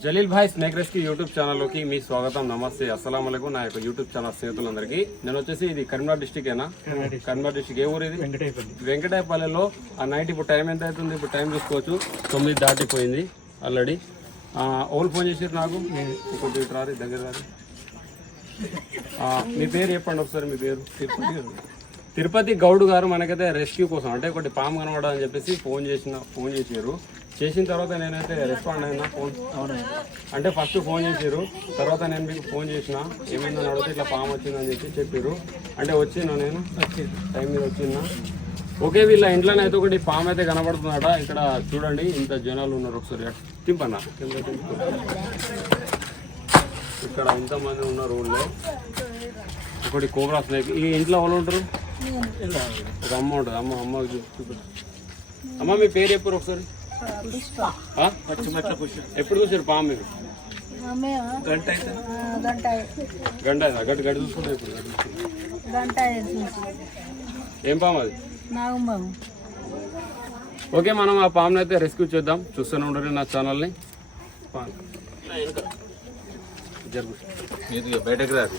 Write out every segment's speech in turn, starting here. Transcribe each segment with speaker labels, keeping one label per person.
Speaker 1: Jaleel Bhai snake rescue YouTube ఛానల్లోకి మీ స్వాగతం నమస్తే. అస్సలం నా యొక్క యూట్యూబ్ ఛానల్ స్నేహితులందరికీ. నేను వచ్చేసి ఇది కరీంనగర్ డిస్టిక్ ఏనా కరీంనగర్ డిస్టిక్. ఏ ఊరు ఇది? వెంకటాయపల్లిలో ఆ నైట్ ఇప్పుడు టైం ఎంత అవుతుంది ఇప్పుడు టైం చూసుకోవచ్చు. తొమ్మిది దాటిపోయింది ఆల్రెడీ. ఓల్ ఫోన్ చేసారు నాకు? ఇంకోటి రారు దగ్గర రారు ఆ, మీ పేరు చెప్పండి ఒకసారి మీ పేరు. తిరుపతి తిరుపతి గౌడ్ గారు మనకైతే రెస్క్యూ కోసం అంటే ఒకటి పాము కనబడ అని చెప్పేసి ఫోన్ చేసిన ఫోన్ చేసారు చేసిన తర్వాత నేనైతే రెస్పాండ్ అయినా ఫోన్ అంటే ఫస్ట్ ఫోన్ చేసారు తర్వాత నేను మీకు ఫోన్ చేసిన ఏమైందని అడిగితే ఇట్లా పాము వచ్చిందని చెప్పి చెప్పారు అంటే వచ్చినా నేను? టైం మీద వచ్చినా. ఓకే వీళ్ళ ఇంట్లోనే అయితే ఒకటి పాము అయితే కనబడుతుందట. ఇక్కడ చూడండి ఇంత జనాలు ఉన్నారు ఒకసారి. తింపన్నా. ఇక్కడ ఇంతమంది ఉన్నారు ఊళ్ళో. ఒకటి కోబ్రా స్నేక్. ఈ ఇంట్లో వాళ్ళు ఉంటారు? ఒక అమ్మ ఉంటుంది. అమ్మ అమ్మ అమ్మ మీ పేరు చెప్పారు ఒకసారి? ఎప్పుడు చూసారు పాము మీరు?
Speaker 2: గంట
Speaker 1: గంట? గడ్డి గడ్డి చూసుకుంటే ఇప్పుడు.
Speaker 2: గంట
Speaker 1: ఏం పాము అది? ఓకే మనం ఆ పాముని అయితే రెస్క్యూ చేద్దాం. చూస్తూనే ఉండరు నా ఛానల్ని. జరుగు. బయటకు రాదు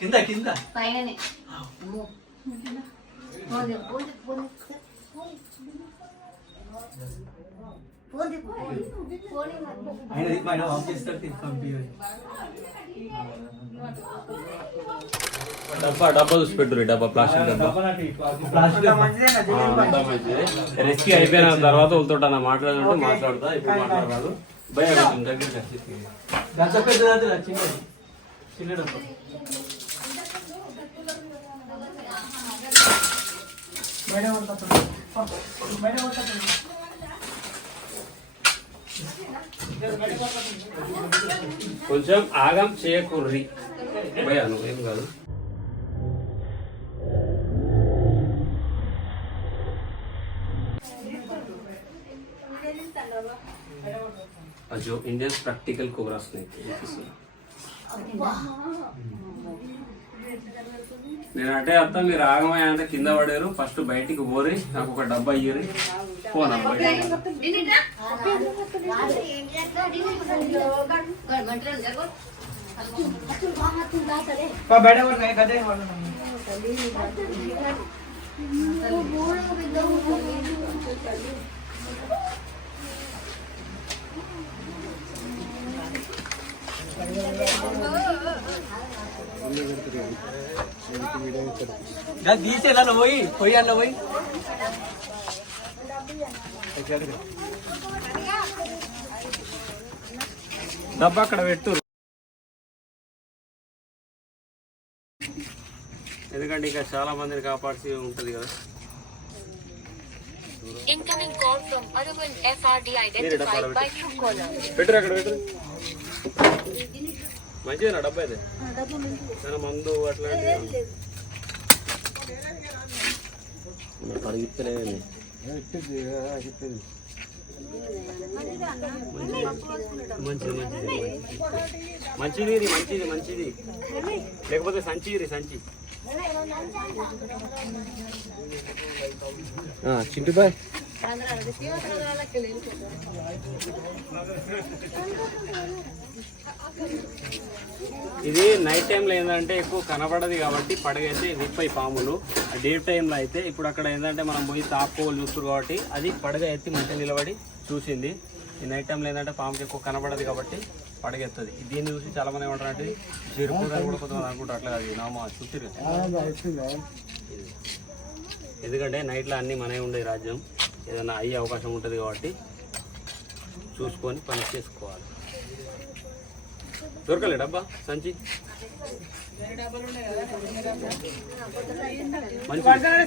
Speaker 3: కింద కింద
Speaker 4: పైననే. పోనీ, పోనీ. పోనీ,
Speaker 3: ఆయన ఆయన ఆఫ్ చేస్తారు పంపించాలి
Speaker 1: డబ్బా డబ్బా చూసి పెట్టుర్రు డబ్బా ప్లాస్టిక్ డబ్బా. రెస్క్యూ అయిపోయిన తర్వాత వాళ్ళతో నా మాట్లాడినట్టు మాట్లాడతా ఇప్పుడు మాట్లాడరాదు. భయ దగ్గరికి
Speaker 3: చిన్న చిన్న డబ్బా. మేడం మేడం
Speaker 1: కొంచెం ఆగం చేయకూర్రి భయ ఏం కాదు. అజో ఇండియన్స్ ప్రాక్టికల్ కోరాస్ నేను అంటే అర్థం మీరు ఆగమయ్యా అంటే కింద పడారు ఫస్ట్ బయటికి పోరి నాకు ఒక డబ్బా ఇయ్యరు. పోనా
Speaker 4: నిన్నిట్రా. రాత్రి ఏం చేస్తావు? నిన్ను మంటలో జరుగు.
Speaker 3: మేడం గదే తీసి ఎలా పోయి పోయి అన్న పోయి
Speaker 1: డబ్బా అక్కడ పెట్టు ఎందుకంటే ఇక చాలా మందిని కాపాడాల్సి ఉంటది కదా.
Speaker 5: Incoming call from Aravind FRD identified by Truecaller.
Speaker 1: పెట్టరు అక్కడ పెట్టరు మంచిదేనా డబ్బా అయితే చాలా మందు అట్లాంటివి అడిగితేనే మంచిది మంచిది మంచిది ఇది మంచిది మంచిది. లేకపోతే సంచి. ఇది సంచి చింటు బాయ్. ఇది నైట్ టైంలో ఏంటంటే ఎక్కువ కనబడదు కాబట్టి పడగైతే విప్పై పాములు. డే టైంలో అయితే ఇప్పుడు అక్కడ ఏంటంటే మనం పోయి తాపుకోవాలి చూస్తారు కాబట్టి అది పడగ ఎత్తి మంచిగా నిలబడి చూసింది. ఈ నైట్ టైంలో ఏంటంటే పాముకి ఎక్కువ కనబడదు కాబట్టి పడగెత్తది. దీన్ని చూసి చాలా మంది ఏమంటారు అంటే చెరుకు అని కూడా కొంతమంది అనుకుంటారు. అట్లా అది నామా చూసిరు ఎందుకంటే నైట్లో అన్నీ మనమే ఉండే రాజ్యం. ఏదైనా అయ్యే అవకాశం ఉంటుంది కాబట్టి చూసుకొని పని చేసుకోవాలి. దొరకలే డబ్బా సంచి? మంచి
Speaker 4: అరే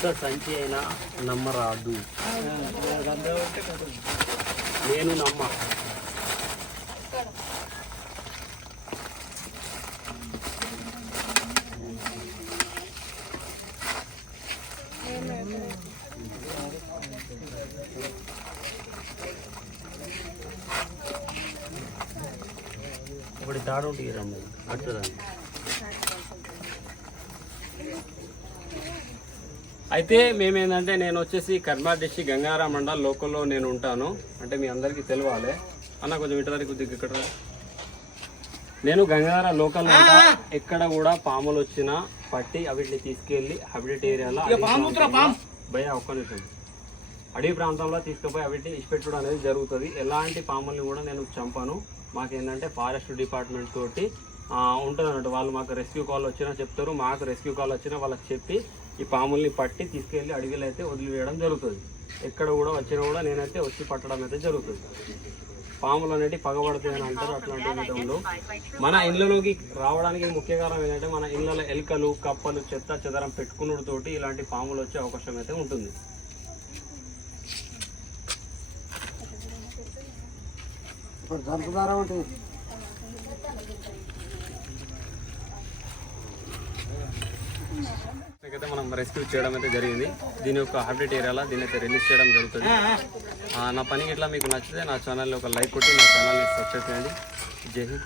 Speaker 4: పెద్ద
Speaker 1: సంఖ్య సంచి అయినా నమ్మరాదు. నేను నమ్మ. ఇప్పుడు తాడు ఉంటుంది రమ్మ అట్టుదండి అయితే మేమేంటంటే నేను వచ్చేసి కర్నాటక డిస్ట్రిక్ట్ గంగారా మండల్ లోకల్లో నేను ఉంటాను. అంటే మీ అందరికీ తెలియాలి అన్న కొంచెం ఇటు వరకు కొద్దిగా ఇక్కడ. నేను గంగారా లోకల్ ఎక్కడ కూడా పాములు వచ్చినా పట్టి అవిటిని తీసుకెళ్ళి హబిటెట్ ఏరియాలో భయ ఒక్క నిమిషం. అడవి ప్రాంతంలో తీసుకుపోయి అవిటిని ఇచ్చిపెట్టడం అనేది జరుగుతుంది. ఎలాంటి పాముల్ని కూడా నేను చంపాను. మాకేంటంటే ఫారెస్ట్ డిపార్ట్మెంట్ తోటి ఉంటుంది అన్నట్టు వాళ్ళు మాకు రెస్క్యూ కాల్ వచ్చినా చెప్తారు మాకు రెస్క్యూ కాల్ వచ్చినా వాళ్ళకి చెప్పి ఈ పాముల్ని పట్టి తీసుకెళ్ళి అడవిలో అయితే వదిలివేయడం జరుగుతుంది. ఎక్కడ కూడా వచ్చినా కూడా నేనైతే వచ్చి పట్టడం అయితే జరుగుతుంది. పాములు అనేవి పగబడతాయి అంటారు అట్లాంటి విధంలో. మన ఇళ్ళలోకి రావడానికి ముఖ్య కారణం ఏంటంటే మన ఇళ్ళలో ఎలుకలు కప్పలు చెత్త చెదరం పెట్టుకున్నతోటి ఇలాంటి పాములు వచ్చే అవకాశం అయితే ఉంటుంది. అయితే మనం రెస్క్యూ చేయడం అయితే జరిగింది. దీని యొక్క అప్డేట్ ఏరియాలో దీని అయితే రిలీజ్ చేయడం జరుగుతుంది. నా పని ఇట్లా మీకు నచ్చితే నా ఛానల్ని ఒక లైక్ కొట్టి నా ఛానల్ని సబ్స్క్రైబ్ చేయండి. జై హింద్.